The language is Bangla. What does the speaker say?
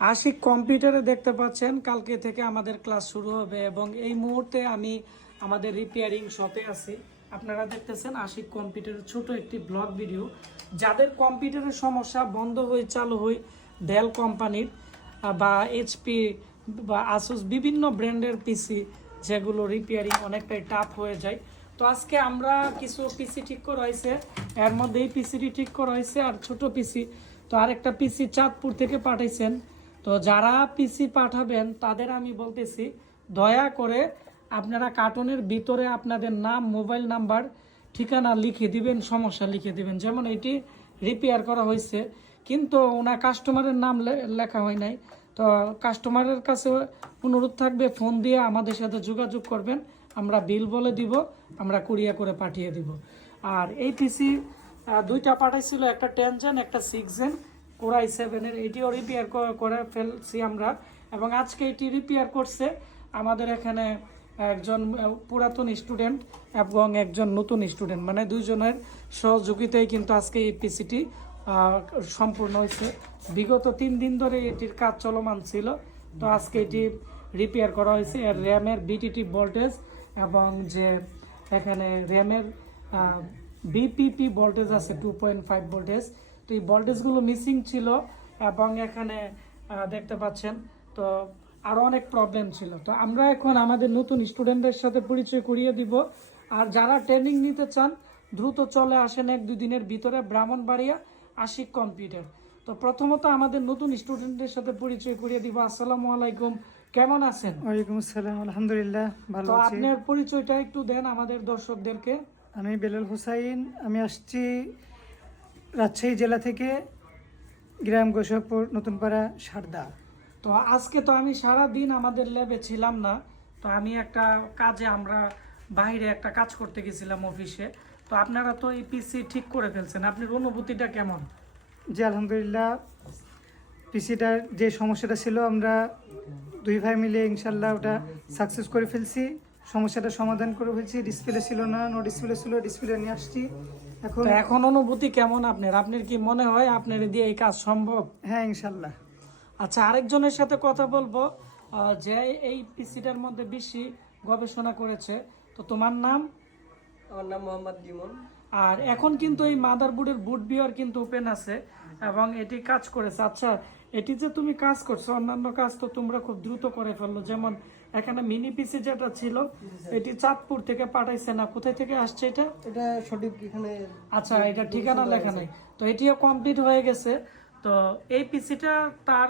আশিক কম্পিউটারে দেখতে পাচ্ছেন, কালকে থেকে আমাদের ক্লাস শুরু হবে এবং এই মুহূর্তে আমি আমাদের রিপেয়ারিং শপে আছি। আপনারা দেখতেছেন আশিক কম্পিউটারের ছোট একটি ব্লগ ভিডিও যাদের কম্পিউটারের সমস্যা বন্ধ হয়ে চালু হয়ে ডেল কোম্পানির বা এইচপি বা আসুস বিভিন্ন ব্র্যান্ডের পিসি যেগুলো রিপেয়ারিং অনেকটাই টাফ হয়ে যায়। তো আজকে আমরা কিছু পিসি ঠিক করা হয়েছে। এর মধ্যে এই পিসিটি ঠিক করা হয়েছে আর ছোট পিসি তো আরেকটা পিসি চাঁদপুর থেকে পাঠাইছেন। তো যারা পিসি পাঠাবেন, তাদের আমি বলতেছি, দয়া করে আপনারা কার্টুনের ভিতরে আপনাদের নাম, মোবাইল নাম্বার, ঠিকানা লিখে দিবেন, সমস্যা লিখে দিবেন। যেমন এটি রিপেয়ার করা হয়েছে, কিন্তু ওনার কাস্টমারের নাম লেখা হয় নাই। তো কাস্টমারের কাছে অনুরোধ থাকবে ফোন দিয়ে আমাদের সাথে যোগাযোগ করবেন। আমরা বিল বলে দিব, আমরা কুরিয়া করে পাঠিয়ে দিব। আর এই পিসি দুইটা পাঠাইছিল, একটা টেন জেন একটা সিক্স জেন কোরাই সেভেনের এটিও রিপেয়ার করে ফেলছি আমরা। এবং আজকে এটি রিপেয়ার করছে আমাদের এখানে একজন পুরাতন স্টুডেন্ট এবং একজন নতুন স্টুডেন্ট মানে দুইজনের সহযোগিতায় কিন্তু আজকে এই পিসিটি সম্পূর্ণ হয়েছে। বিগত তিন দিন ধরে এটির কাজ চলমান ছিল। তো আজকে এটি রিপেয়ার করা হয়েছে। এর র্যামের বিটিটি ভোল্টেজ এবং যে এখানে র্যামের বিপিপি ভোল্টেজ আছে টু পয়েন্ট ফাইভ ভোল্টেজ তো এই ভোল্টেজগুলো মিসিং ছিল এবং এখানে দেখতে পাচ্ছেন তো আরও অনেক প্রবলেম ছিল। তো আমরা এখন আমাদের নতুন স্টুডেন্টদের সাথে পরিচয় করিয়ে দিব। আর যারা ট্রেনিং নিতে চান দ্রুত চলে আসেন এক দুই দিনের ভিতরে ব্রাহ্মণবাড়িয়া আশিক কম্পিউটার তো প্রথমত আমাদের নতুন স্টুডেন্টদের সাথে পরিচয় করিয়ে দিব। আসসালামু আলাইকুম কেমন আছেন? ওয়ালাইকুম আসসালাম আলহামদুলিল্লাহ ভালো তো আছি। আপনার পরিচয়টা একটু দেন আমাদের দর্শকদেরকে। আমি বেলাল হুসাইন আমি আসছি রাজশাহী জেলা থেকে গ্রাম গোসাপুর নতুনপাড়া, সারদা। তো আজকে তো আমি সারা দিন আমাদের ল্যাবে ছিলাম না। তো আমি একটা কাজে আমরা বাইরে একটা কাজ করতে গেছিলাম অফিসে তো আপনারা তো এই পিসি ঠিক করে ফেলছেন। আপনার অনুভূতিটা কেমন? যে আলহামদুলিল্লাহ। পিসিটার যে সমস্যাটা ছিল, আমরা দুই ভাই মিলে ইনশাল্লাহ ওটা সাকসেস করে ফেলছি। সমস্যাটা সমাধান করে ফেলছি। ডিসপ্লে ছিল না নো ডিসপ্লে ছিল ডিসপ্লে নিয়ে আসছি। এখন এখন অনুভূতি কেমন আপনার? আপনার কি মনে হয় আপনার দিয়ে এই কাজ সম্ভব? হ্যাঁ ইনশাল্লাহ। আচ্ছা আরেকজনের সাথে কথা বলব। যে এই পিসিটার মধ্যে বেশি গবেষণা করেছে তো তোমার নাম? আমার নাম মোহাম্মদ লিমন। আর এখন কিন্তু এই মাদারবোর্ডের বুট বিয়ার কিন্তু ওপেন আছে এবং এটি কাজ করেছে। আচ্ছা এটি যে তুমি কাজ করছ অন্যান্য কাজ তো তোমরা খুব দ্রুত করে ফেলল। যেমন এখানে মিনি পিসি যেটা ছিল এটি চাঁদপুর থেকে পাঠাইছে না? কোথায় থেকে আসছে এটা? এটা সঠিক এখানে আচ্ছা এটা ঠিকানা লেখা নাই। তো এটিও কমপ্লিট হয়ে গেছে। তো এই পিসিটা তার